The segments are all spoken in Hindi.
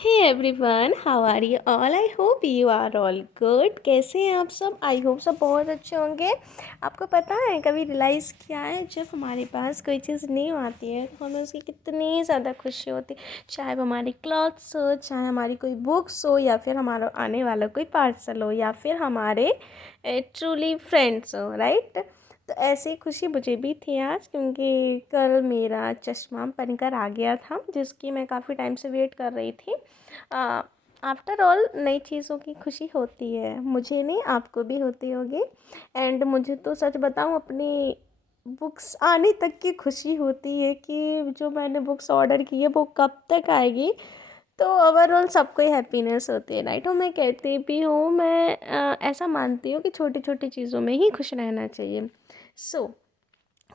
Hey everyone, how are you all? I hope you are all good. कैसे हैं आप सब? आई होप सब बहुत अच्छे होंगे। आपको पता है कभी रियलाइज़ किया है जब हमारे पास कोई चीज़ न्यू आती है तो हमें उसकी कितनी ज़्यादा खुशी होती है। चाहे वो हमारी क्लॉथ्स हो, चाहे हमारी कोई बुक्स हो, या फिर हमारा आने वाला कोई पार्सल हो, या फिर हमारे ट्रूली फ्रेंड्स हो, राइट। तो ऐसी खुशी मुझे भी थी आज, क्योंकि कल मेरा चश्मा बनकर आ गया था जिसकी मैं काफ़ी टाइम से वेट कर रही थी। आफ्टर ऑल नई चीज़ों की खुशी होती है, मुझे नहीं आपको भी होती होगी। एंड मुझे तो सच बताऊं, अपनी बुक्स आने तक की खुशी होती है कि जो मैंने बुक्स ऑर्डर की है वो कब तक आएगी। तो ओवरऑल सबको ही हैप्पीनेस होती है, राइट। और मैं कहती भी हूँ, मैं ऐसा मानती हूँ कि छोटी छोटी चीज़ों में ही खुश रहना चाहिए। So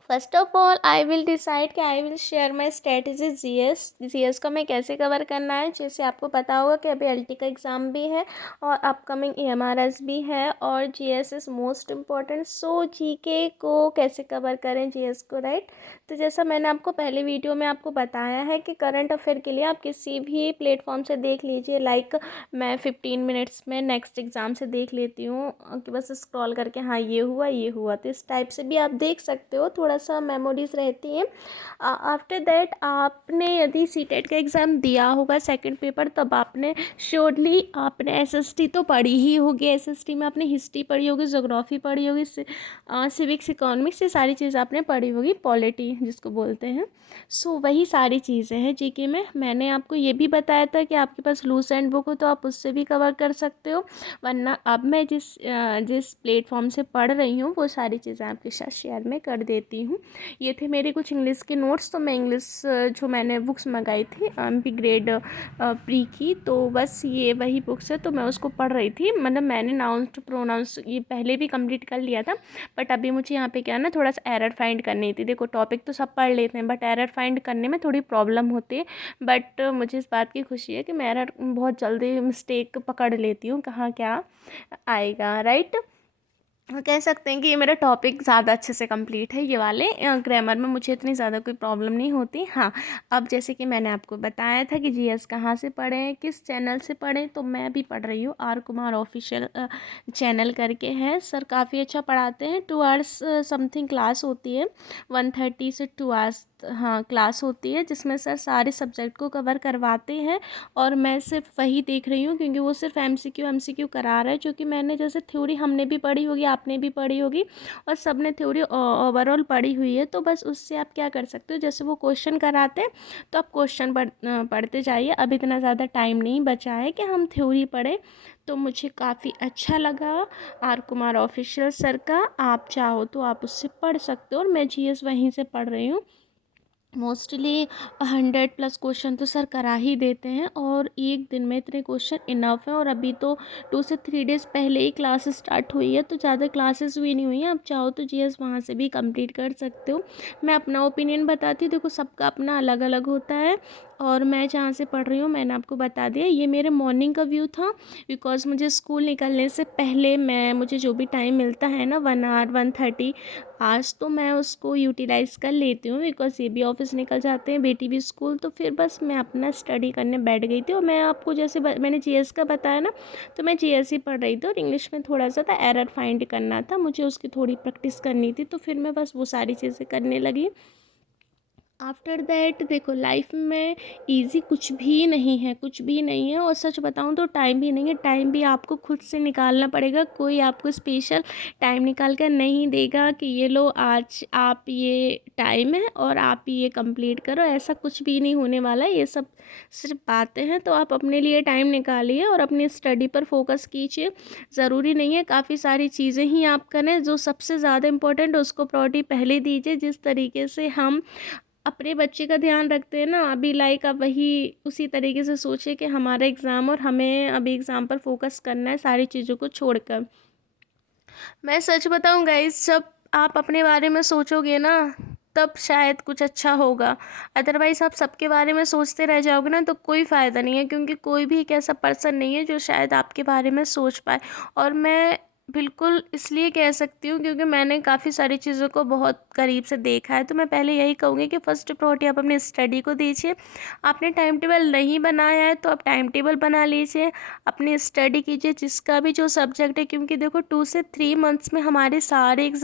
first of all I will decide कि I will share my strategy GS को मैं कैसे कवर करना है। जैसे आपको पता होगा कि अभी एलटी का एग्ज़ाम भी है और अपकमिंग ईएमआरएस भी है, और GS is most important. So GK को कैसे कवर करें, जीएस को, राइट। तो जैसा मैंने आपको पहले वीडियो में आपको बताया है कि करंट अफेयर के लिए आप किसी भी प्लेटफॉर्म से देख लीजिए। लाइक मैं 15 मिनट्स में नेक्स्ट एग्ज़ाम से देख लेती हूँ कि बस स्क्रॉल करके हाँ ये हुआ ये हुआ, तो इस टाइप से भी आप देख सकते हो, थोड़ा सा मेमोरीज रहती हैं। आफ्टर दैट आपने यदि सीटेट का एग्ज़ाम दिया होगा सेकंड पेपर, तब आपने श्योरली आपने एसएसटी तो पढ़ी ही होगी। एसएसटी में आपने हिस्ट्री पढ़ी होगी, ज्योग्राफी पढ़ी होगी, सिविक्स, इकोनॉमिक्स, ये सारी चीज़ें आपने पढ़ी होगी, पॉलिटी जिसको बोलते हैं। सो वही सारी चीज़ें हैं जीके में। मैंने आपको ये भी बताया था कि आपके पास लूज एंड बुक हो तो आप उससे भी कवर कर सकते हो, वरना अब मैं जिस प्लेटफॉर्म से पढ़ रही हूँ वो सारी चीज़ें आपके साथ शेयर में कर देती हूँ। ये थे मेरे कुछ इंग्लिश के नोट्स। तो मैं इंग्लिश जो मैंने बुक्स मंगाई थी एमपी ग्रेड प्री की, तो बस ये वही बुक्स है, तो मैं उसको पढ़ रही थी। मतलब मैंने नाउंस टू प्रोनाउंस ये पहले भी कंप्लीट कर लिया था, बट अभी मुझे यहाँ पे क्या ना, थोड़ा सा एरर फाइंड करनी थी। देखो टॉपिक तो सब पढ़ लेते हैं, बट एरर फाइंड करने में थोड़ी प्रॉब्लम होती है। बट मुझे इस बात की खुशी है कि मैं एरर बहुत जल्दी मिस्टेक पकड़ लेती हूँ, कहाँ क्या आएगा, राइट। कह सकते हैं कि ये मेरा टॉपिक ज़्यादा अच्छे से कंप्लीट है। ये वाले ग्रामर में मुझे इतनी ज़्यादा कोई प्रॉब्लम नहीं होती। हाँ, अब जैसे कि मैंने आपको बताया था कि जीएस कहाँ से पढ़ें, किस चैनल से पढ़ें, तो मैं भी पढ़ रही हूँ आर कुमार ऑफिशियल चैनल करके है। सर काफ़ी अच्छा पढ़ाते हैं। 2 आवर्स समथिंग क्लास होती है, 1:30 से 2 आवर्स हाँ क्लास होती है, जिसमें सर सारे सब्जेक्ट को कवर करवाते हैं। और मैं सिर्फ वही देख रही हूँ, क्योंकि वो सिर्फ एमसीक्यू करा रहा है, जो कि मैंने जैसे थ्योरी हमने भी पढ़ी होगी, आपने भी पढ़ी होगी, और सबने थ्योरी ओवरऑल पढ़ी हुई है। तो बस उससे आप क्या कर सकते हो, जैसे वो क्वेश्चन कराते हैं तो आप क्वेश्चन पढ़ते जाइए। अब इतना ज़्यादा टाइम नहीं बचा है कि हम थ्योरी पढ़ें। तो मुझे काफ़ी अच्छा लगा आर कुमार ऑफिशियल सर का। आप चाहो तो आप उससे पढ़ सकते हो, और मैं जीएस वहीं से पढ़ रही हूँ। मोस्टली 100+ क्वेश्चन तो सर करा ही देते हैं, और एक दिन में इतने क्वेश्चन इनफ है। और अभी तो 2 से 3 डेज़ पहले ही क्लासेस स्टार्ट हुई है, तो ज़्यादा क्लासेस भी नहीं हुई हैं। आप चाहो तो जीएस वहाँ से भी कंप्लीट कर सकते हो। मैं अपना ओपिनियन बताती हूँ, देखो सबका अपना अलग अलग होता है। और मैं जहाँ से पढ़ रही हूँ मैंने आपको बता दिया। ये मेरे मॉर्निंग का व्यू था, बिकॉज़ मुझे स्कूल निकलने से पहले मुझे जो भी टाइम मिलता है ना, 1 आवर 1:30 आज, तो मैं उसको यूटिलाइज़ कर लेती हूँ, बिकॉज़ ये भी ऑफिस निकल जाते हैं, बेटी भी स्कूल। तो फिर बस मैं अपना स्टडी करने बैठ गई थी। और मैं आपको जैसे मैंने जीएस का बताया ना, तो मैं जीएस ही पढ़ रही थी, और इंग्लिश में थोड़ा सा था, एरर फाइंड करना था मुझे, उसकी थोड़ी प्रैक्टिस करनी थी। तो फिर मैं बस वो सारी चीज़ें करने लगी। आफ्टर दैट देखो, लाइफ में इजी कुछ भी नहीं है, कुछ भी नहीं है। और सच बताऊं तो टाइम भी नहीं है। टाइम भी आपको खुद से निकालना पड़ेगा, कोई आपको स्पेशल टाइम निकाल कर नहीं देगा कि ये लो आज आप ये टाइम है और आप ये कंप्लीट करो। ऐसा कुछ भी नहीं होने वाला है, ये सब सिर्फ बातें हैं। तो आप अपने लिए टाइम निकालिए और अपनी स्टडी पर फोकस कीजिए। ज़रूरी नहीं है काफ़ी सारी चीज़ें ही आप करें, जो सबसे ज़्यादा इम्पोर्टेंट उसको प्रायोरिटी पहले दीजिए। जिस तरीके से हम अपने बच्चे का ध्यान रखते हैं ना, अभी लाइक आप वही उसी तरीके से सोचिए कि हमारा एग्ज़ाम और हमें अभी एग्ज़ाम पर फोकस करना है, सारी चीज़ों को छोड़कर। मैं सच बताऊं गाइस, जब आप अपने बारे में सोचोगे ना, तब शायद कुछ अच्छा होगा। अदरवाइज़ आप सबके बारे में सोचते रह जाओगे ना, तो कोई फ़ायदा नहीं है, क्योंकि कोई भी एक ऐसा पर्सन नहीं है जो शायद आपके बारे में सोच पाए। और मैं बिल्कुल, इसलिए कह सकती हूँ क्योंकि मैंने काफ़ी सारी चीज़ों को बहुत करीब से देखा है, तो मैं पहले यही कहूँगी कि फ़र्स्ट प्रायोरिटी आप अपनी स्टडी को दीजिए। आपने टाइम टेबल नहीं बनाया है, तो आप टाइम टेबल बना लीजिए, अपनी स्टडी कीजिए जिसका भी जो सब्जेक्ट है, क्योंकि देखो 2 से 3 मंथ्स में हमारे सारे एग्ज़ाम